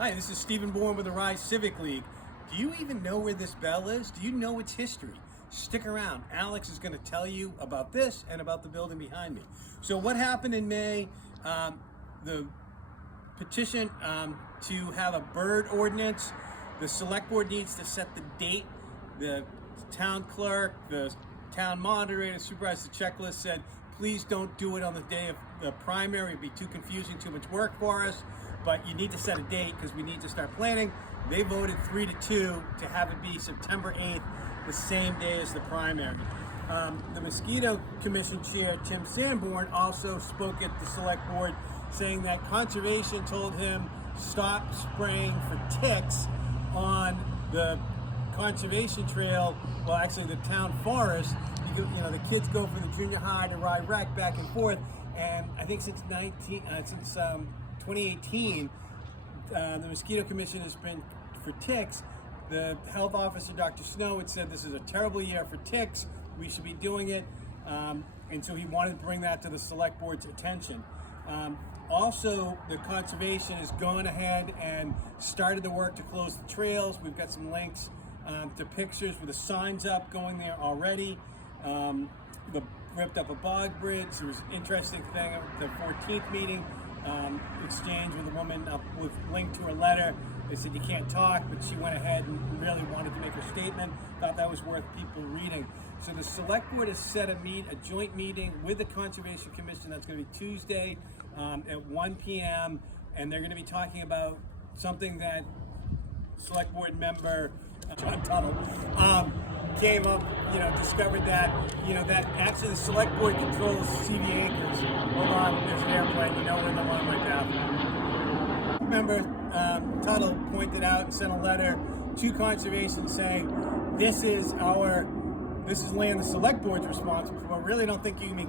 Hi, this is Stephen Bourne with the Rise Civic League. Do you even know where this bell is? Do you know its history? Stick around. Alex is going to tell you about this and about the building behind me. So what happened in May, the petition to have a bird ordinance, the select board needs to set the date. The town clerk, the town moderator, supervisor the checklist said, please don't do it on the day of the primary. It'd be too confusing, too much work for us. But you need to set a date because we need to start planning. They voted 3-2 to have it be September 8th, the same day as the primary. The Mosquito Commission Chair, Tim Sanborn, also spoke at the select board saying that conservation told him stop spraying for ticks on the conservation trail, well actually the town forest, because the kids go from the junior high to ride rec back and forth, and I think since 2018, the Mosquito Commission has been for ticks. The health officer, Dr. Snow, had said this is a terrible year for ticks. We should be doing it. And so he wanted to bring that to the select board's attention. Also, the conservation has gone ahead and started the work to close the trails. We've got some links to pictures with the signs up going there already. The ripped up a bog bridge. There was an interesting thing at the 14th meeting. Exchange with a woman with link to her letter. They said you can't talk, but she went ahead and really wanted to make her statement. Thought that was worth people reading. So the select board has set a joint meeting with the Conservation Commission. That's going to be Tuesday at 1 p.m. and they're going to be talking about something that select board member John Tuttle came up, discovered that, that actually the select board controls CV acres. Hold on, there's an airplane, we're in the one right now. Remember, Tuttle pointed out and sent a letter to conservation saying, this is land the select board's responsible for. I really don't think you can be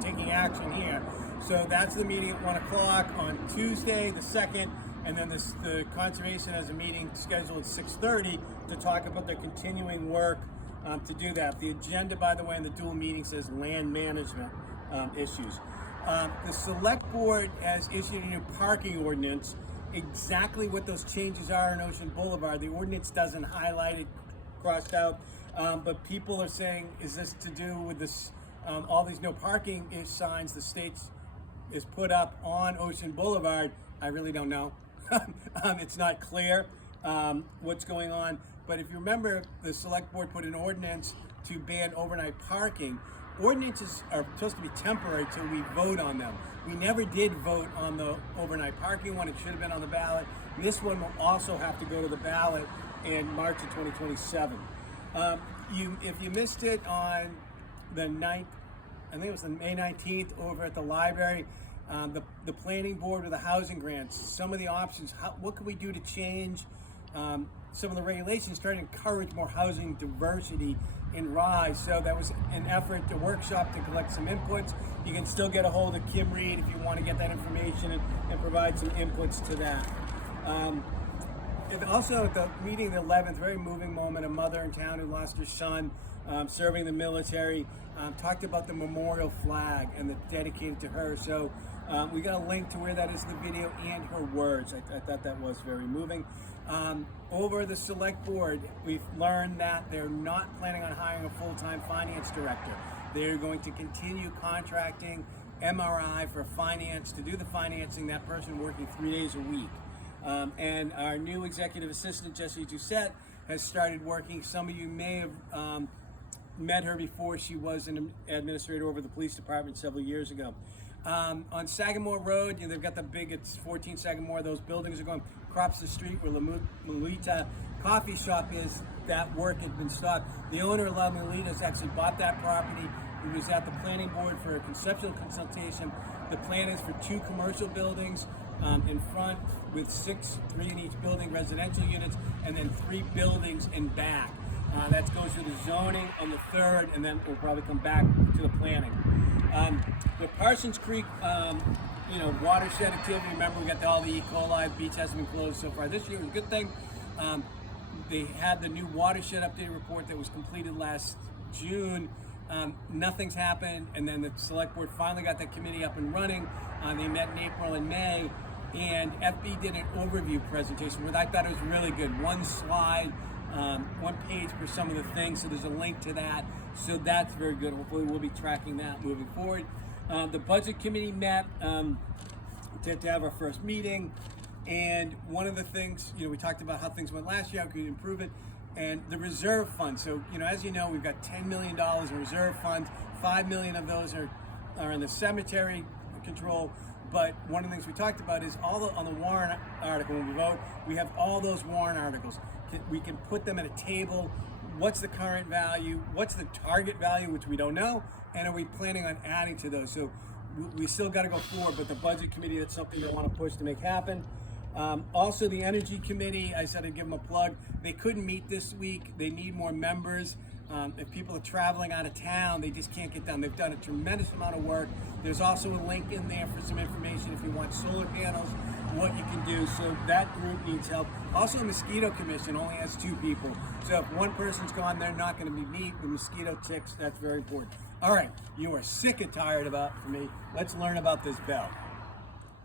taking action here. So that's the meeting at 1 o'clock on Tuesday, the 2nd. And then the conservation has a meeting scheduled at 6:30 to talk about the continuing work to do that. The agenda, by the way, in the dual meeting says land management issues. The select board has issued a new parking ordinance. Exactly what those changes are in Ocean Boulevard. The ordinance doesn't highlight it, crossed out, but people are saying, is this to do with this? All these no parking signs the state is put up on Ocean Boulevard? I really don't know. It's not clear what's going on, but if you remember, the select board put an ordinance to ban overnight parking. Ordinances are supposed to be temporary till we vote on them. We never did vote on the overnight parking one. It should have been on the ballot. This one will also have to go to the ballot in March of 2027. If you missed it on the 9th, I think it was the May 19th over at the library, the planning board with the housing grants, some of the options, what can we do to change some of the regulations, trying to encourage more housing diversity in Rise. So that was an effort, a workshop to collect some inputs. You can still get a hold of Kim Reed if you want to get that information and provide some inputs to that. And also at the meeting the 11th, very moving moment, a mother in town who lost her son serving the military, talked about the memorial flag and the dedicated to her. So we got a link to where that is in the video and her words. I thought that was very moving. Over the select board, we've learned that they're not planning on hiring a full-time finance director. They're going to continue contracting MRI for finance to do the financing, that person working 3 days a week. And our new executive assistant, Jessie Doucette, has started working. Some of you may have met her before. She was an administrator over the police department several years ago. On Sagamore Road, they've got the big, it's 14 Sagamore, those buildings are going across the street where La Mulita coffee shop is. That work had been stopped. The owner of La Mulita's actually bought that property. He was at the planning board for a conceptual consultation. The plan is for 2 commercial buildings in front with 3 in each building, residential units, and then 3 buildings in back. That goes through the zoning on the 3rd, and then we'll probably come back to the planning. The Parsons Creek, watershed activity. Remember, we got all the E. coli. The beach hasn't been closed so far this year. It was a good thing. They had the new watershed update report that was completed last June. Nothing's happened, and then the select board finally got that committee up and running. They met in April and May, and FB did an overview presentation where I thought it was really good. One slide, one page for some of the things, so there's a link to that. So that's very good. Hopefully we'll be tracking that moving forward. The budget committee met to have our first meeting, and one of the things, we talked about how things went last year, how we could improve it, and the reserve fund. So, as you know, we've got $10 million in reserve funds. 5 million of those are in the cemetery control. But one of the things we talked about is on the warrant article, when we vote, we have all those warrant articles. We can put them at a table. What's the current value? What's the target value, which we don't know? And are we planning on adding to those? So we still got to go forward, but the budget committee, that's something they want to push to make happen. Also, the energy committee, I said I'd give them a plug. They couldn't meet this week. They need more members. If people are traveling out of town, they just can't get down. They've done a tremendous amount of work. There's also a link in there for some information if you want solar panels, what you can do. So that group needs help. Also, the mosquito commission only has 2 people. So if one person's gone, they're not going to be meet with mosquito ticks. That's very important. All right, you are sick and tired for me. Let's learn about this bell.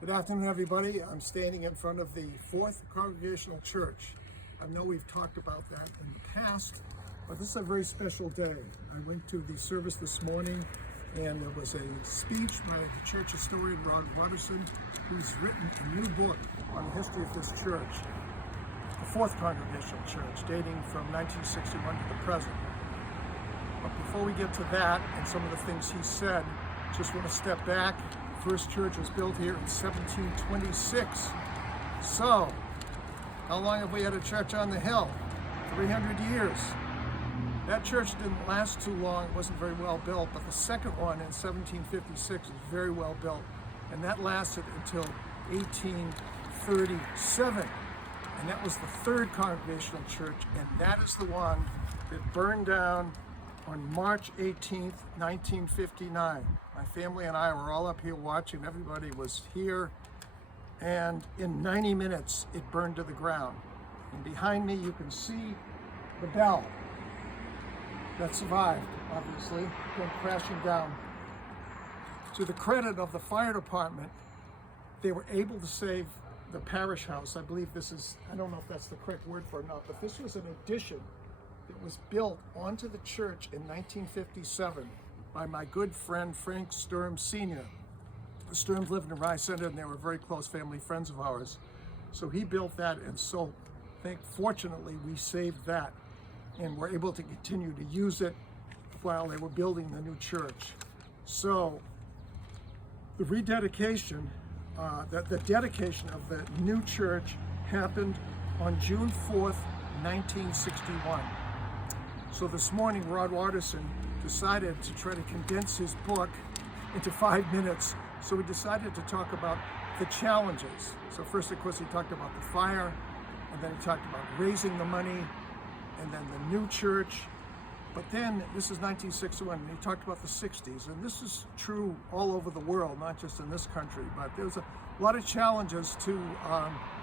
Good afternoon, everybody. I'm standing in front of the 4th Congregational Church. I know we've talked about that in the past, but this is a very special day. I went to the service this morning, and there was a speech by the church historian, Rod Watterson, who's written a new book on the history of this church, the 4th Congregational Church, dating from 1961 to the present. But before we get to that and some of the things he said, just want to step back. The first church was built here in 1726. So, how long have we had a church on the hill? 300 years. That church didn't last too long. It wasn't very well built, but the second one in 1756 was very well built, and that lasted until 1837. And that was the 3rd Congregational Church, and that is the one that burned down on March 18th, 1959. My family and I were all up here watching. Everybody was here, and in 90 minutes it burned to the ground. And behind me you can see the bell that survived, obviously, went crashing down. To the credit of the fire department, they were able to save the parish house. I believe this is, I don't know if that's the correct word for it or not, but this was an addition that was built onto the church in 1957 by my good friend Frank Sturm Sr. The Sturms lived in Rye Center, and they were very close family friends of ours. So he built that, and so fortunately we saved that and were able to continue to use it while they were building the new church. So the rededication, the dedication of the new church happened on June 4th, 1961. So this morning, Rod Watterson decided to try to condense his book into 5 minutes. So we decided to talk about the challenges. So first, of course, he talked about the fire, and then he talked about raising the money, and then the new church. But then, this is 1961, and he talked about the 60s, and this is true all over the world, not just in this country, but there's a lot of challenges to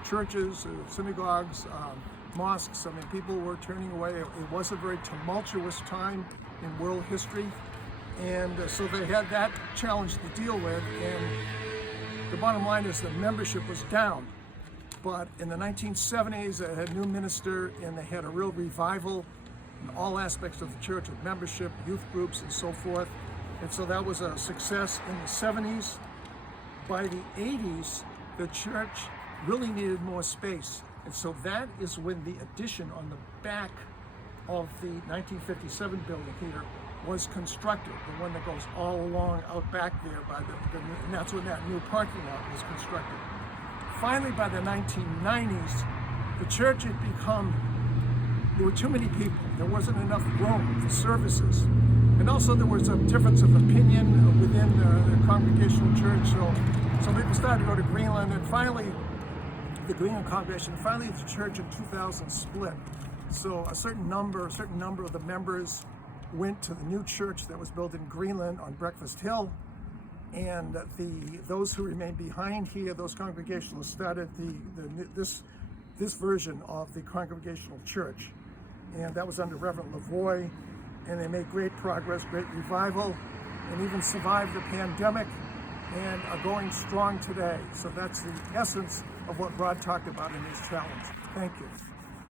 churches, synagogues, mosques. I mean, people were turning away. It was a very tumultuous time in world history, and so they had that challenge to deal with, and the bottom line is that membership was down. But in the 1970s, they had a new minister, and they had a real revival in all aspects of the church, with membership, youth groups, and so forth. And so that was a success in the 70s. By the 80s, the church really needed more space. And so that is when the addition on the back of the 1957 building here was constructed, the one that goes all along out back there by and that's when that new parking lot was constructed. Finally, by the 1990s, the church had become, there were too many people. There wasn't enough room for services. And also there was a difference of opinion within the Congregational Church. So people started to go to Greenland, and finally, the Greenland congregation, finally the church in 2000 split. So a certain number of the members went to the new church that was built in Greenland on Breakfast Hill, and those who remained behind here, those Congregationalists, started this version of the Congregational Church, and that was under Reverend Lavoie, and they made great progress, great revival, and even survived the pandemic. and are going strong today. So that's the essence of what Rod talked about in his challenge. Thank you.